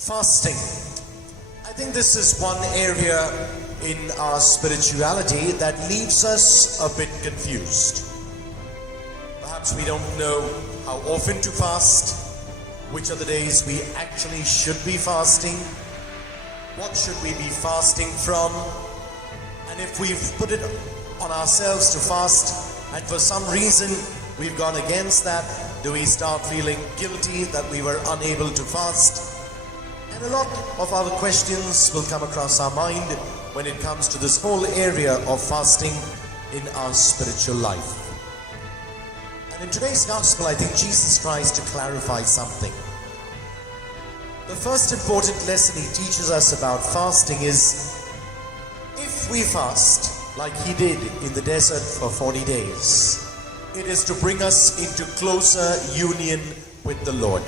Fasting. I think this is one area in our spirituality that leaves us a bit confused. Perhaps we don't know how often to fast, which are the days we actually should be fasting, what should we be fasting from, and if we've put it on ourselves to fast and for some reason we've gone against that, do we start feeling guilty that we were unable to fast? And a lot of other questions will come across our mind when it comes to this whole area of fasting in our spiritual life. And in today's gospel, I think Jesus tries to clarify something. The first important lesson he teaches us about fasting is, if we fast like he did in the desert for 40 days, it is to bring us into closer union with the Lord.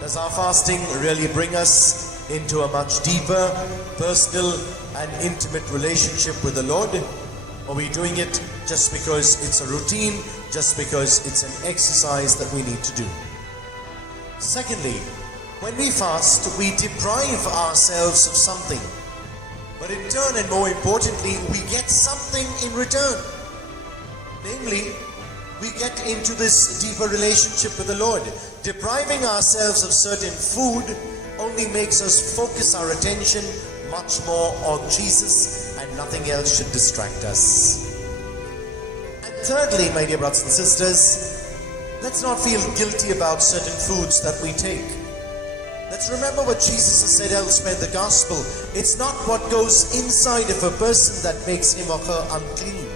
Does our fasting really bring us into a much deeper, personal and intimate relationship with the Lord? Or are we doing it just because it's a routine, just because it's an exercise that we need to do? Secondly, when we fast, we deprive ourselves of something. But in turn, and more importantly, we get something in return. Namely, we get into this deeper relationship with the Lord. Depriving ourselves of certain food only makes us focus our attention much more on Jesus, and nothing else should distract us. And thirdly, my dear brothers and sisters, let's not feel guilty about certain foods that we take. Let's remember what Jesus has said elsewhere in the gospel. It's not what goes inside of a person that makes him or her unclean,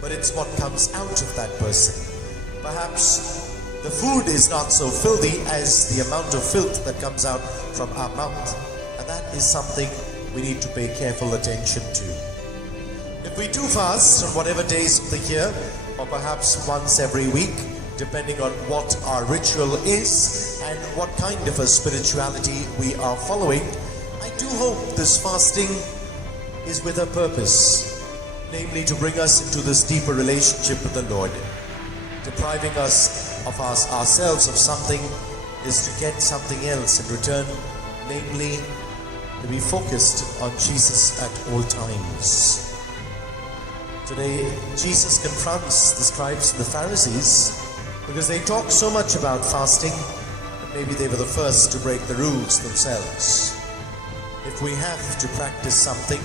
but it's what comes out of that person. Perhaps the food is not so filthy as the amount of filth that comes out from our mouth. And that is something we need to pay careful attention to. If we do fast on whatever days of the year, or perhaps once every week, depending on what our ritual is and what kind of a spirituality we are following, I do hope this fasting is with a purpose, namely to bring us into this deeper relationship with the Lord. Depriving us of ourselves of something is to get something else in return, namely to be focused on Jesus at all times. Today, Jesus confronts the scribes and the Pharisees because they talk so much about fasting that maybe they were the first to break the rules themselves. If we have to practice something,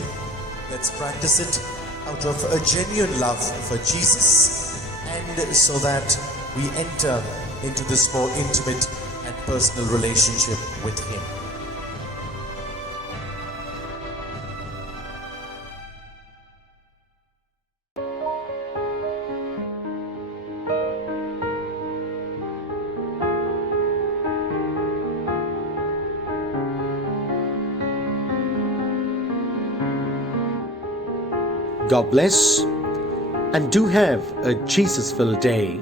let's practice it out of a genuine love for Jesus, and so that we enter into this more intimate and personal relationship with Him. God bless, and do have a Jesus-filled day.